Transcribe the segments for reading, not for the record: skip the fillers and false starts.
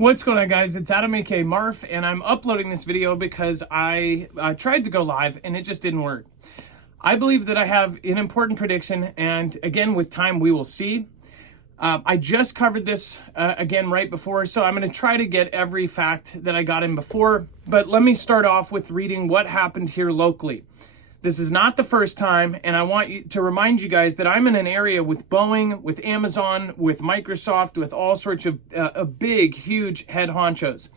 What's going on, guys? It's Adam, aka Marf, and I'm uploading this video because I tried to go live and it just didn't work. I believe that I have an important prediction, and again, with time, we will see. I just covered this again right before, so I'm going to try to get every fact that I got in before, but let me start off with reading what happened here locally. This is not the first time, and I want to remind you guys that I'm in an area with Boeing, with Amazon, with Microsoft, with all sorts of big, huge head honchos.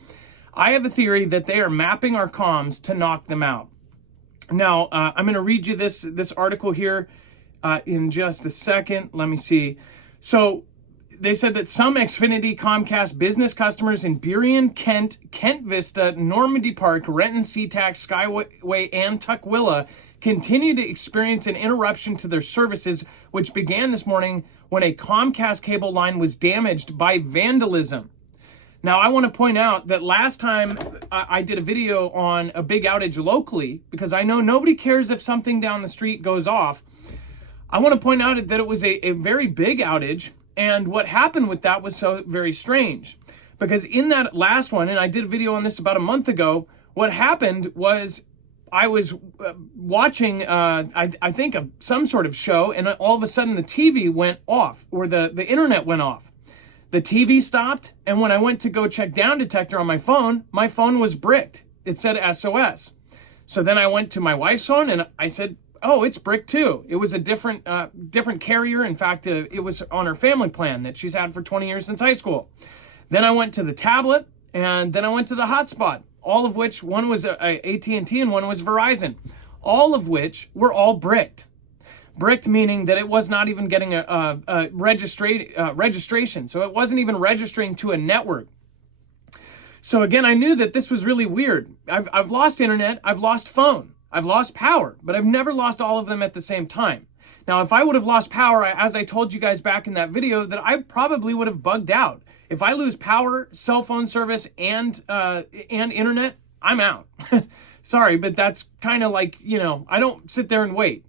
I have a theory that they are mapping our comms to knock them out. Now, I'm going to read you this article here in just a second. Let me see. So they said that some Xfinity Comcast business customers in Burien, Kent, Kent Vista, Normandy Park, Renton, SeaTac, Skyway, and Tukwila continue to experience an interruption to their services, which began this morning when a Comcast cable line was damaged by vandalism. Now, I want to point out that last time I did a video on a big outage locally, because I know nobody cares if something down the street goes off. I want to point out that it was a very big outage, and what happened with that was so very strange. Because in that last one, and I did a video on this about a month ago, what happened was I was watching, I think, some sort of show, and all of a sudden the TV went off, or the internet went off. The TV stopped, and when I went to go check down detector on my phone was bricked. It said SOS. So then I went to my wife's phone, and I said, oh, it's bricked too. It was a different carrier. In fact, it was on her family plan that she's had for 20 years since high school. Then I went to the tablet, and then I went to the hotspot. All of which, one was AT&T and one was Verizon, all of which were all bricked. Bricked meaning that it was not even getting a registration, so it wasn't even registering to a network. So again, I knew that this was really weird. I've lost internet, I've lost phone, I've lost power, but I've never lost all of them at the same time. Now, if I would have lost power, as I told you guys back in that video, that I probably would have bugged out. If I lose power, cell phone service, and internet, I'm out. Sorry, but that's kind of like, I don't sit there and wait.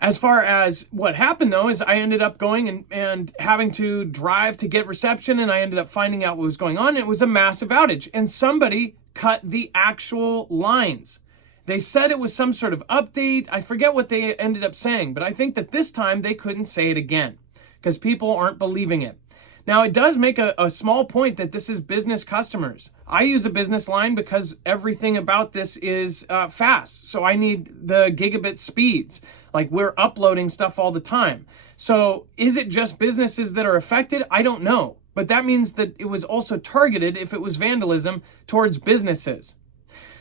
As far as what happened, though, is I ended up going and having to drive to get reception, and I ended up finding out what was going on. It was a massive outage, and somebody cut the actual lines. They said it was some sort of update. I forget what they ended up saying, but I think that this time they couldn't say it again because people aren't believing it. Now, it does make a small point that this is business customers. I use a business line because everything about this is fast. So I need the gigabit speeds. Like, we're uploading stuff all the time. So is it just businesses that are affected? I don't know. But that means that it was also targeted, if it was vandalism, towards businesses.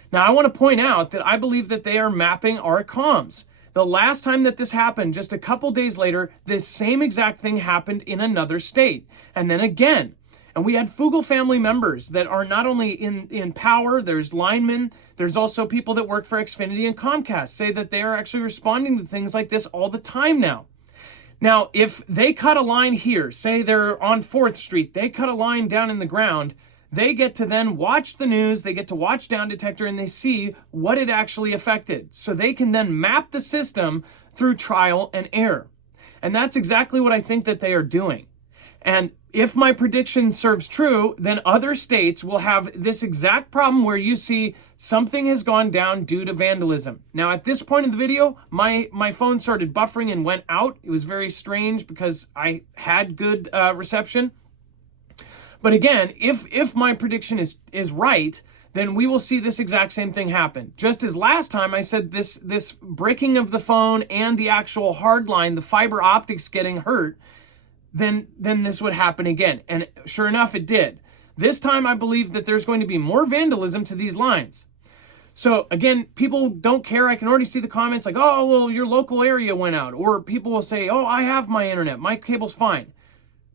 Now, I want to point out that I believe that they are mapping our comms. The last time that this happened, just a couple days later, this same exact thing happened in another state. And then again. And we had Fugel family members that are not only in power, there's linemen, there's also people that work for Xfinity and Comcast, say that they are actually responding to things like this all the time now. Now, if they cut a line here, say they're on 4th Street, they cut a line down in the ground, they get to then watch the news, they get to watch Down Detector, and they see what it actually affected. So they can then map the system through trial and error. And that's exactly what I think that they are doing. And if my prediction serves true, then other states will have this exact problem where you see something has gone down due to vandalism. Now, at this point in the video, my phone started buffering and went out. It was very strange because I had good reception. But again, if my prediction is right, then we will see this exact same thing happen. Just as last time I said this breaking of the phone and the actual hard line, the fiber optics getting hurt, then this would happen again. And sure enough, it did. This time I believe that there's going to be more vandalism to these lines. So again, people don't care. I can already see the comments like, oh, well, your local area went out. Or people will say, oh, I have my internet. My cable's fine.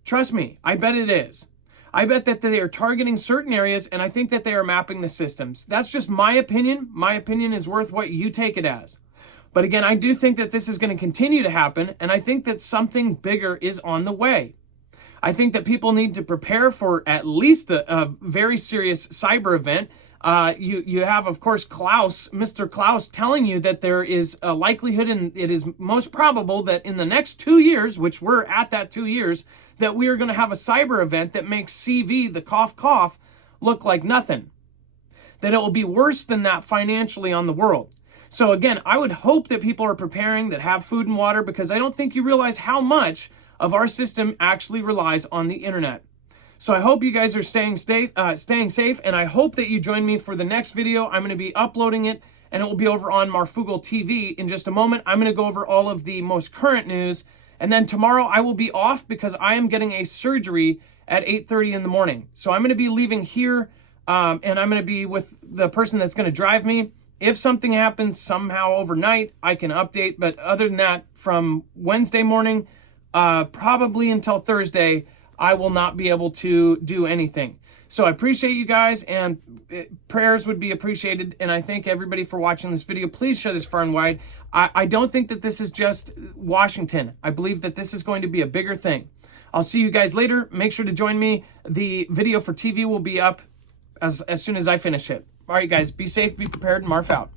Trust me, I bet it is. I bet that they are targeting certain areas, and I think that they are mapping the systems. That's just my opinion. My opinion is worth what you take it as. But again, I do think that this is going to continue to happen, and I think that something bigger is on the way. I think that people need to prepare for at least a very serious cyber event. You have, of course, Mr. Klaus telling you that there is a likelihood, and it is most probable that in the next 2 years, which we're at that 2 years, that we are going to have a cyber event that makes CV, the cough, look like nothing. That it will be worse than that financially on the world. So again, I would hope that people are preparing, that have food and water, because I don't think you realize how much of our system actually relies on the internet. So I hope you guys are staying safe, and I hope that you join me for the next video. I'm going to be uploading it, and it will be over on Marfoogle TV in just a moment. I'm going to go over all of the most current news, and then tomorrow I will be off because I am getting a surgery at 8:30 in the morning. So I'm going to be leaving here, and I'm going to be with the person that's going to drive me. If something happens somehow overnight, I can update. But other than that, from Wednesday morning, probably until Thursday, I will not be able to do anything. So I appreciate you guys, and prayers would be appreciated. And I thank everybody for watching this video. Please share this far and wide. I don't think that this is just Washington. I believe that this is going to be a bigger thing. I'll see you guys later. Make sure to join me. The video for TV will be up as soon as I finish it. All right, guys, be safe, be prepared, and Marf out.